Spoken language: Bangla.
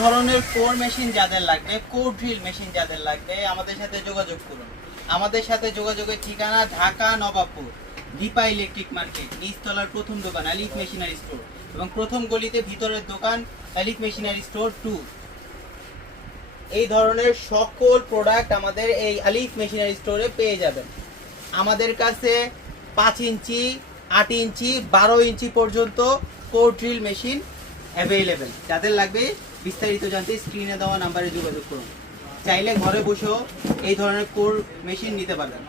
ধরনের কোর মেশিন যাদের লাগবে, কোর ড্রিল মেশিন যাদের লাগবে, আমাদের সাথে যোগাযোগ করুন। আমাদের সাথে যোগাযোগের ঠিকানা ঢাকা নবাবপুর, দীপা ইলেকট্রিক মার্কেট, নিচতলার প্রথম দোকান আলিফ মেশিনারি স্টোর, এবং প্রথম গলিতে ভিতরের দোকান আলিফ মেশিনারি স্টোর 2। এই ধরনের সকল প্রোডাক্ট আমাদের এই আলিফ মেশিনারি স্টোরে পেয়ে যাবেন। আমাদের কাছে 5 ইঞ্চি, 8 ইঞ্চি, 12 ইঞ্চি পর্যন্ত কোর ড্রিল মেশিন অ্যাভেলেবেল। যাদের লাগবে বিস্তারিত জানতে স্ক্রিনে দেওয়া নাম্বারে যোগাযোগ করুন। চাইলে ঘরে বসেও এই ধরনের কোর মেশিন নিতে পারবেন।